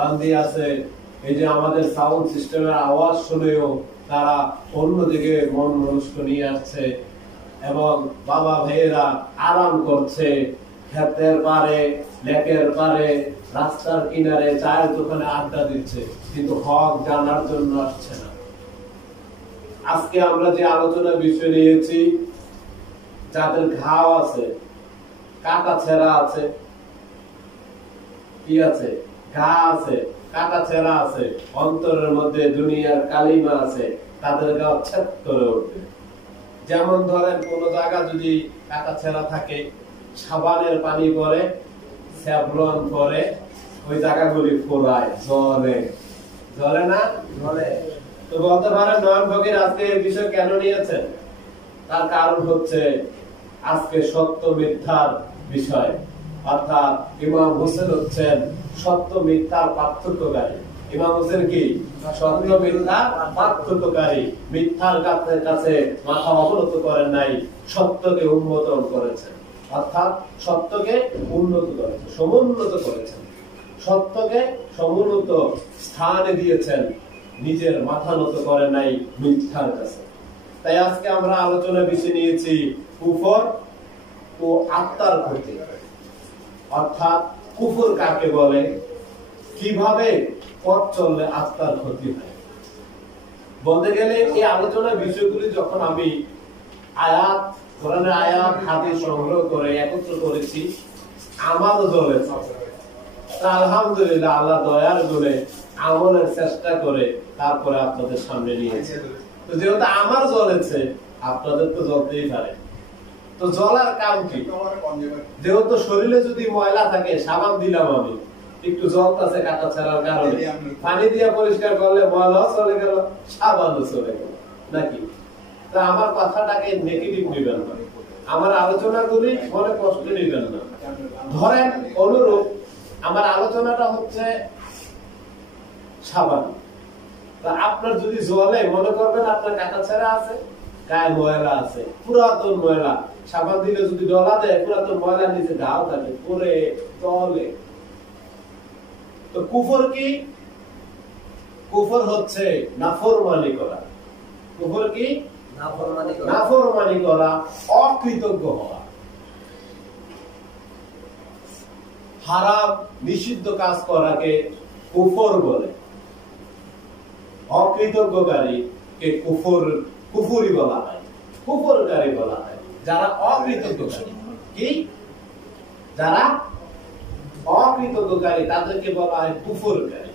বান্দি আছে, এই যে আমাদের সাউন্ড সিস্টেমের আওয়াজ শুনেও তারা অন্যদিকে মন মনস্ক নিয়ে আসছে, এবং বাবা ভাইয়েরা আরাম করছে ক্ষেতের পারে, লেকের পারে, রাস্তার কিনারে, চায়ের দোকানে আড্ডা দিচ্ছে, কিন্তু হক জানার জন্য আসছে না। আজকে আমরা যে আলোচনার বিষয় নিয়েছি, যাদের ঘাও আছে, কাটা ছেঁড়া আছে, কি আছে, ঘা আছে, কাটা ছেঁড়া আছে, অন্তরের মধ্যে দুনিয়ার কালিমা আছে, তাদের গা ছেদ করে উঠবে। যেমন ধরেন কোন জায়গা যদি কাটা ছেঁড়া থাকে, সাবানের পানি পরে, স্যাভলন পরে, ওই জায়গাগুলি ফোলায়, জ্বলে, জ্বলে না? জ্বলে। তো বলতে পারেন নয়ন ফকির আজকে এই বিষয় কেন নিয়েছেন? তার কারণ হচ্ছে আজকে সত্য মিথ্যার বিষয়, অর্থাৎ ইমাম হোসেন হচ্ছেন সত্য মিথ্যার পার্থক্যকারী। ইমাম হোসেন কি সত্য মিথ্যার পার্থক্যকারী, মিথ্যার কাছে মাথা অবনত করেন নাই, সত্যকে উন্মোচন করেছেন, অর্থাৎ সত্যকে উন্নত করেছেন, সমুন্নত করেছেন, সত্যকে সমুন্নত স্থানে দিয়েছেন, নিজের মাথা নত করে নাই মিথ্যার কাছে। তাই আজকে আমরা আলোচনা বিষয় নিয়েছি কুফর ও আত্মার ক্ষতি, অর্থাৎ কুফর কাকে বলে, কিভাবে পথ চললে আত্মার ক্ষতি হয়। বলতে গেলে এই আলোচনার বিষয়গুলি যখন আমি আয়াত, কোরআনের আয়াত, হাদিস সংগ্রহ করে একত্র করেছি, আমারও জ্বলেছে। আলহামদুলিল্লাহ, আল্লাহ দয়ার গুণে আমলের চেষ্টা করে তারপরে আপনাদের সামনে নিয়েছে। তো যেহেতু আমার জ্বলেছে, আপনাদের তো জ্বলতেই পারে। তো জ্বলার কাম কি? যেহেতু শরীরে যদি ময়লা থাকে, সাবান দিলাম আমি, একটু জ্বলতেছে কাটা ছাড়ার কারণে, পানি দিয়ে পরিষ্কার করলে ময়লাও চলে গেল, সাবানও চলে গেল, নাকি? তা আমার কথাটাকে নেগেটিভ নিবেন না, আমার আলোচনাগুলি মনে কষ্ট নিবেন না। ধরেন অনুরূপ আমার আলোচনাটা হচ্ছে সাবান। তা আপনার যদি জ্বলে, মনে করবেন আপনার কাটা ছেঁড়া আছে, গায়ে ময়লা আছে, পুরাতন ময়লা, সাবান দিলে যদি ডলা দেয়, পুরাতন ময়লা নিচে ঘাও থাকে, পরে জ্বলে। তো কুফর কি? কুফর হচ্ছে নাফরমানি করা। কুফর কি? নাফরমানি করা, অকৃতজ্ঞ হওয়া, হারাম নিষিদ্ধ কাজ করাকে কুফর বলে। অকৃতজ্ঞকারী কে কুফরি বলা হয়, কুফরকারী বলা হয়। যারা অকৃতজ্ঞকারী, কি? যারা অকৃতজ্ঞকারী তাদেরকে বলা হয় কুফরকারী।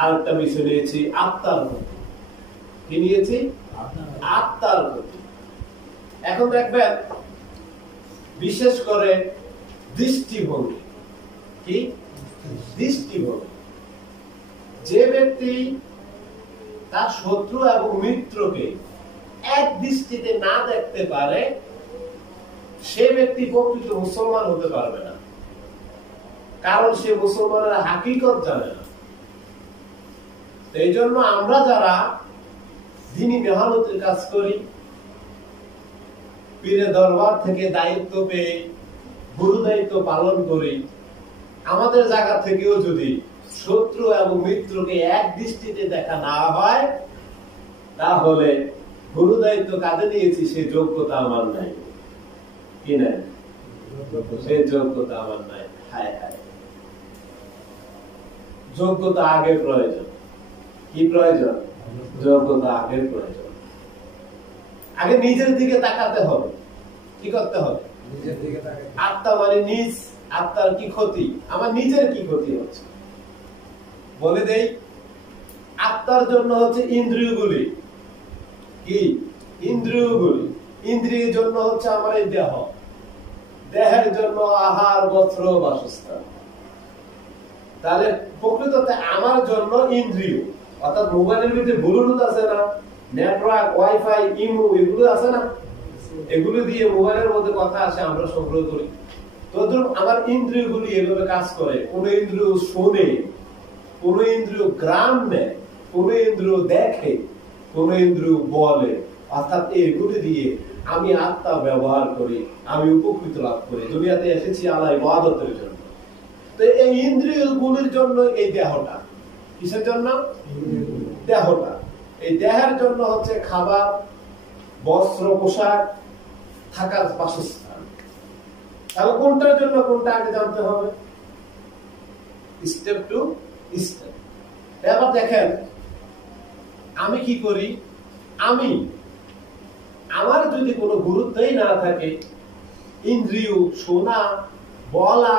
আর একটা বিষয় নিয়েছি আত্মার ক্ষতি। কি নিয়েছি? আত্মার ক্ষতি। এখন দেখবেন বিশেষ করে দৃষ্টিভঙ্গি, কি? দৃষ্টিভঙ্গি। যে ব্যক্তি তার শত্রু এবং মিত্রকে এক দৃষ্টিতে না দেখতে পারে, সে ব্যক্তি প্রকৃত মুসলমান হতে পারবে না, কারণ সে মুসলমানের হাকিকত জানে না। এই জন্য আমরা যারা দ্বীনি মেহনতের কাজ করি, পীরের দরবার থেকে দায়িত্ব পেয়ে গুরু দায়িত্ব পালন করি, আমাদের জায়গা থেকেও যদি শত্রু এবং মিত্রকে এক দৃষ্টিতে দেখা না হয়, তাহলে গুরু দায়িত্ব কাঁধে নিয়েছি, সে যোগ্যতা আমার নাই, কি নাই? সে যোগ্যতা আমার নাই। হায় হায়, যোগ্যতা আগে প্রয়োজন। কি প্রয়োজন? যোগ্যতা আগে প্রয়োজন। আগে নিজের দিকে তাকাতে হবে। কি করতে হবে? নিজের দিকে তাকাতে। আত্মা মানে নিজ, আত্মার কি ক্ষতি, আমার নিজের কি ক্ষতি হচ্ছে বলে দেই। আত্মার জন্য হচ্ছে ইন্দ্রিয়গুলি, কি? ইন্দ্রিয়গুলি। ইন্দ্রিয়ের জন্য হচ্ছে আমার এই দেহ, দেহের জন্য আহার, বস্ত্র, বাসস্থান। তাহলে প্রকৃততে আমার জন্য ইন্দ্রিয়, অর্থাৎ মোবাইলের ভিতরে ব্লুটুথ আছে না, নেটওয়ার্ক, ওয়াইফাই, ইমো, এগুলো আছে না, এগুলো দিয়ে মোবাইলের মধ্যে কথা আসে, আমরা সংগ্রহ করি। তো আমার ইন্দ্রিয়গুলি এভাবে কাজ করে। কোন ইন্দ্রিয় শোনে, কোন ইন্দ্রিয় গ্রাম নেয়, কোন ইন্দ্রিয় দেখে, কোন ইন্দ্রিয় বলে, অর্থাৎ এগুলি দিয়ে আমি আত্মা ব্যবহার করি, আমি উপকৃত লাভ করি। দুনিয়াতে এসেছি আল্লাহর ইবাদতের জন্য। তো এই ইন্দ্রিয়গুলির জন্য এই দেহটা, কিসের জন্য? দেহটা। এই দেহের জন্য হচ্ছে খাবার, বস্ত্র, পোশাক, থাকার বাসস্থান। তাহলে কোনটার জন্য কোনটা আগে জানতে হবে, স্টেপ টু স্টেপ। এবার দেখেন আমি কি করি, আমার যদি কোনো গুরুত্বই না থাকে, ইন্দ্রিয় শোনা, বলা,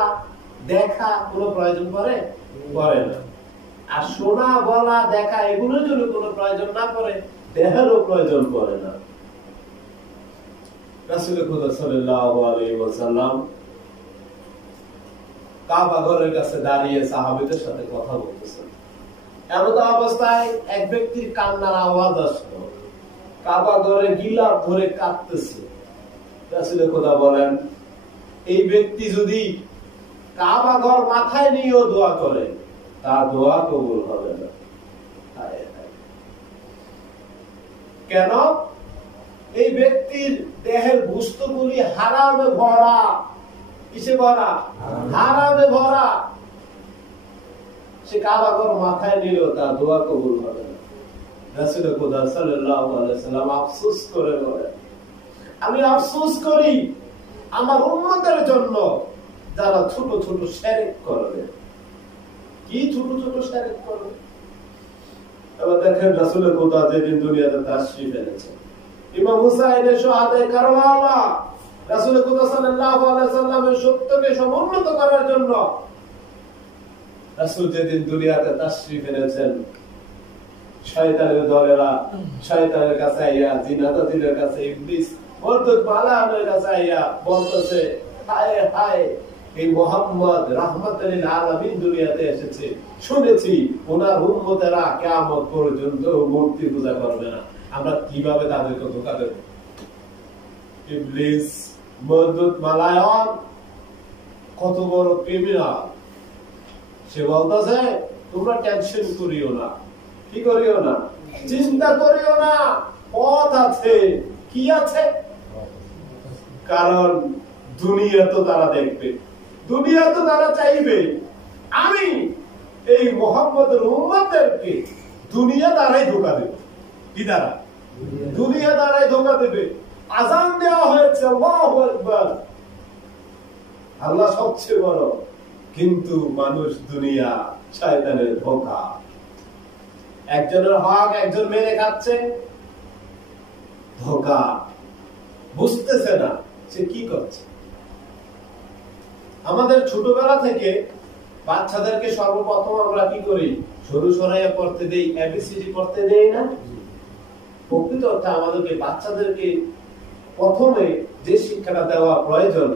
দেখা কোনো প্রয়োজন পড়ে না। আর শোনা, বলা, দেখা এগুলোর জন্য কোনো প্রয়োজন না পড়ে, দেহেরও প্রয়োজন পড়ে না। রাসূল খুদা সাল্লাল্লাহু আলাইহি ওয়াসাল্লাম কাবা ঘরের কাছে দাঁড়িয়ে সাহাবীদের সাথে কথা বলতেছেন। এমন অবস্থায় এক ব্যক্তির কান্নার আওয়াজ আসলো, কাবা ঘরে গিলাফ ধরে কাঁদতেছে। রাসূল খুদা বলেন, এই ব্যক্তি যদি কাবা ঘর মাথায় নিয়েও দোয়া করে, তার দোয়া কবুল হবে না। কেন? এই ব্যক্তির দেহের বস্তুগুলি হারামে ভরা। কিসে ভরা? হারামে ভরা। সে কাবা ঘর মাথায় নিলেও তার দোয়া কবুল হবে না। রাসূল খুদা সাল্লাল্লাহু আলাইহি ওয়াসাল্লাম আফসোস করে বলেন, আমি আফসোস করি আমার উম্মতের জন্য যারা ছোট ছোট শিরক করবে। কি ছোট ছোট শিরক করবে? এবার দেখেন রাসূল খুদা যেদিন দুনিয়াতে তাশরীফ এনেছেন, ইমাম হুসাইনের শাহাদায়ে কারবালা, রাসূল খুদা সাল্লাল্লাহু আলাইহি ওয়াসাল্লামের সত্যকে সমুন্নত করার জন্য রাসূল যেদিন দুনিয়াতে তাশরীফ এনেছেন, শয়তানের দলেরা শয়তানের কাছে আইয়া, জিনাদের কাছে, ইবলিস মরদুদ মালানের কাছে আইয়া বলতেছে, হায় হায়, এই মুহাম্মদ রাহমাতুল লিল আলামিন দুনিয়াতে এসেছে, শুনেছি ওনার উম্মতেরা কিয়ামত পর্যন্ত মূর্তি পূজা করবে না, আমরা কিভাবে তাদেরকে ধোঁকা দেব? ইবলিস মরদুদ মালায়ন কত বড় ক্রিমিনাল, সে বলতেছে তোমরা টেনশন করিও না, কি করিও না, চিন্তা করিও না, পথ আছে। কি আছে? কারণ দুনিয়া তো তারা দেখবে, দুনিয়া তো তারা চাইবে আমি এই মুহাম্মদের উম্মতদেরকে দুনিয়া দ্বারাই ধোঁকা দেব। কি দ্বারা? দুনিয়া দ্বারাই ধোঁকা দেবে। আযান দেওয়া হয়েছে, আল্লাহু আকবার, আল্লাহ সবচেয়ে বড়, কিন্তু মানুষ দুনিয়া, শয়তানের ধোঁকা। একজনের হক একজন মেরে খাচ্ছে, ধোঁকা, বুঝতেছে না সে কি করছে। আমাদের ছোটবেলা থেকে বাচ্চাদেরকে সর্বপ্রথম আমরা কি করি? সরু সরাইয়া পড়তে দেই, এবিসিডি পড়তে দেই না? প্রকৃত অর্থে আমাদেরকে বাচ্চাদেরকে প্রথমে যে শিক্ষাটা দেওয়া প্রয়োজন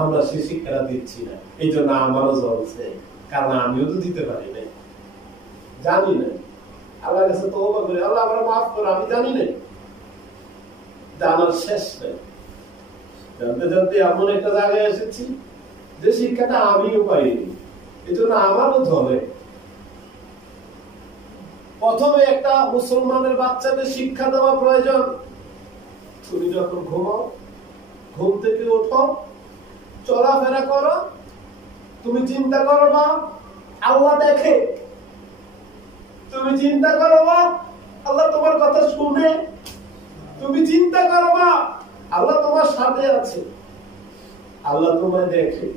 আমরা সেই শিক্ষাটা দিচ্ছি না। এই জন্য আমারও জ্বলছে, কারণ আমিও তো দিতে পারি না, জানি না। আল্লাহর কাছে তওবা করি, আল্লাহ আমাকে মাফ করো, আমি জানি না, জানার শেষ নেই। জানতে জানতে এমন একটা জায়গায় এসেছি যে শিক্ষাটা আমিও পাইনি, এই জন্য আমারও জ্বলে। প্রথমে একটা মুসলমানের বাচ্চাদের শিক্ষা দেওয়া প্রয়োজন, তুমি যখন ঘুমাও, ঘুম থেকে ওঠো, চলাফেরা করো, তুমি চিন্তা করো না আল্লাহ দেখে, তুমি চিন্তা করো না আল্লাহ তোমার কথা শুনে, তুমি চিন্তা করো না আল্লাহ তোমার সাথে আছে, আল্লাহ তোমায় দেখে।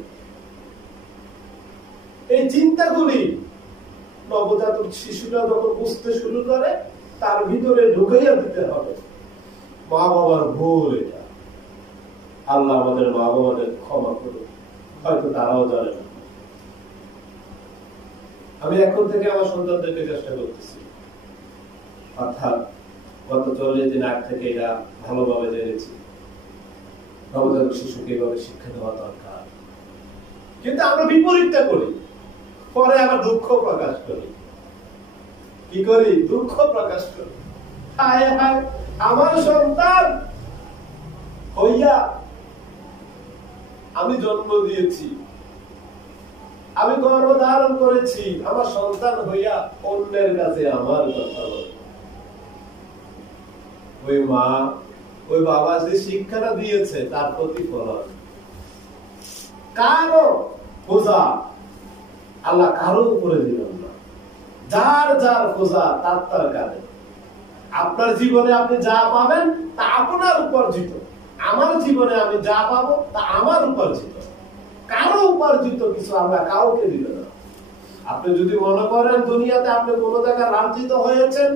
এই চিন্তাগুলি নবজাতক শিশুরা যখন বুঝতে শুরু করে তার ভিতরে ঢুকাইয়া দিতে হবে। মা বাবার ভুল এটা, আল্লাহ আমাদের মা বাবাদের ক্ষমা করুন, হয়তো তারাও জানে না। আমি এখন থেকে আমার সন্তানদেরকে চেষ্টা করতেছি, অর্থাৎ গত 40 দিন আগ থেকে এটা ভালোভাবে জেনেছি নবজাতক শিশুকে এভাবে শিক্ষা দেওয়া দরকার। কিন্তু আমরা বিপরীতটা করি, পরে আবার দুঃখ প্রকাশ করি। কি করি? দুঃখ প্রকাশ করি, হায় হায় আমার সন্তান হইয়া আমি জন্ম দিয়েছি, আমি গর্ভ ধারণ করেছি, আমার সন্তান হইয়া অন্যের কাছে আমার কথা বলে। ওই মা ওই বাবা যে শিক্ষাটা দিয়েছে তার প্রতিফলন কারো বোঝা আল্লাহ কারো উপরে দিলেন না, যার যার খোঁজা তার তার কাজে। আপনার জীবনে আপনি যা পাবেন তা আপনার উপার্জিত, আমার জীবনে আমি যা পাবো তা আমার উপার্জিত, কারো উপার্জিত কিছু আল্লাহ কাউকে দিবে না। আপনি যদি মনে করেন দুনিয়াতে আপনি কোনো জায়গায় লাঞ্ছিত হয়েছেন,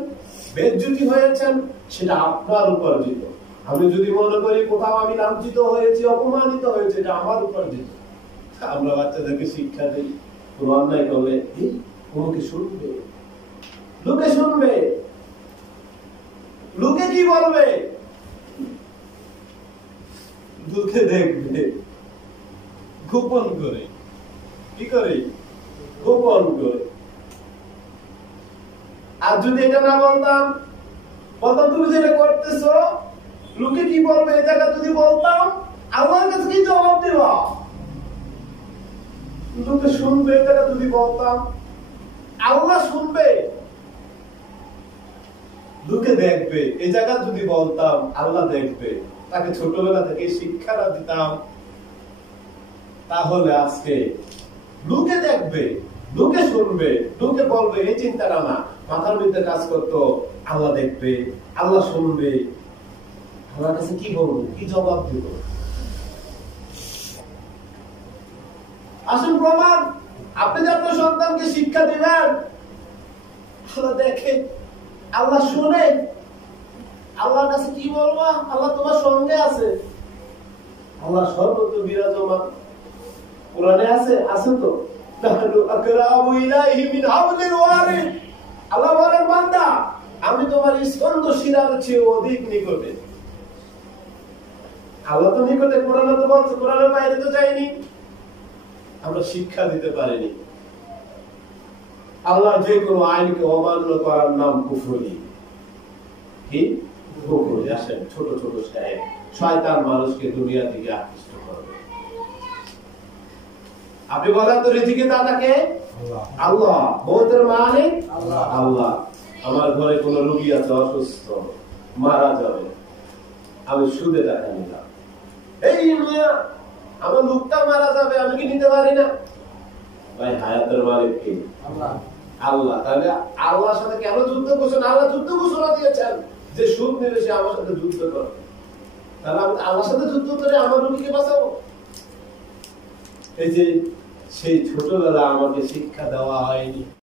বেজ্জতি হয়েছেন, সেটা আপনার উপার্জিত। আমি যদি মনে করি কোথাও আমি লাঞ্ছিত হয়েছি, অপমানিত হয়েছে, এটা আমার উপার্জিত। আমরা বাচ্চাদেরকে শিক্ষা দিই, কোনো অন্যায় করলে কোনকে শুনবে, লোকে শুনবে, লোকে কি বলবে, লোকে দেখবে, গোপন করে, কি করে গোপন করে। আর যদি এটা না বলতাম, তুমি যেটা করতেছো লোকে কি বলবে, এই জায়গা যদি বলতাম আল্লাহর কাছে কি জবাব দেবা? লোকে শুনবে, এই জায়গা যদি বলতাম আল্লাহ শুনবে, লোকে দেখবে, এই জায়গা যদি বলতাম আল্লাহ দেখবে। তাকে ছোটবেলা থেকে শিক্ষাটা দিতাম, তাহলে আজকে লোকে দেখবে, লোকে শুনবে, লোকে বলবে, এই চিন্তাটা না মাথার মধ্যে কাজ করতো, আল্লাহ দেখবে, আল্লাহ শুনবে, আল্লাহর কাছে কি বলবো, কি জবাব দিব? আসুন প্রমাণ, আপনি যে আপনার সন্তানকে শিক্ষা দিবেন, আল্লাহ দেখে, আল্লাহ শুনে, আল্লাহর কাছে কি বলবো? আল্লাহ তোমার সঙ্গে আছে, আল্লাহ সর্বত্র বিরাজমান। কোরআনে আছে, আছে তো, আল্লাহ বলেন বান্দা আমি তোমার স্কন্দ শিরার চেয়ে অধিক নিকটে। আল্লাহ তো নিকটে, কোরআনে তো বলছে, কোরআনের বাইরে তো যায়নি, আমরা শিক্ষা দিতে পারিনি। আল্লাহ যে কোনো আইনকে অমান্য করার নাম কুফরি। কি কুফরি? আসেন, ছোট ছোট শয়তান মানুষকে দুনিয়া থেকে আকৃষ্ট করবে। আপনি বলেন তো রিজিকের দাতাকে? আল্লাহ। মৌতের মালিক আল্লাহ। আমার ঘরে কোন রোগী আছে, অসুস্থ, মারা যাবে, আমি সুদে টাকা নিলাম, এই মিয়া আমার লোকটা মারা যাবে, আমি কি নিতে পারি না? ভাই হায়াতের মালিক কে? আল্লাহ। তাহলে আল্লাহর সাথে কেন যুদ্ধ করছেন? আল্লাহ যুদ্ধ ঘোষণা দিয়েছেন যে সুদ নিলে সে আমার সাথে যুদ্ধ করে। তাহলে আমি আল্লাহর সাথে যুদ্ধ করে আমার রোগীকে বাঁচাবো? এই যে সেই ছোটবেলা আমাকে শিক্ষা দেওয়া হয়নি।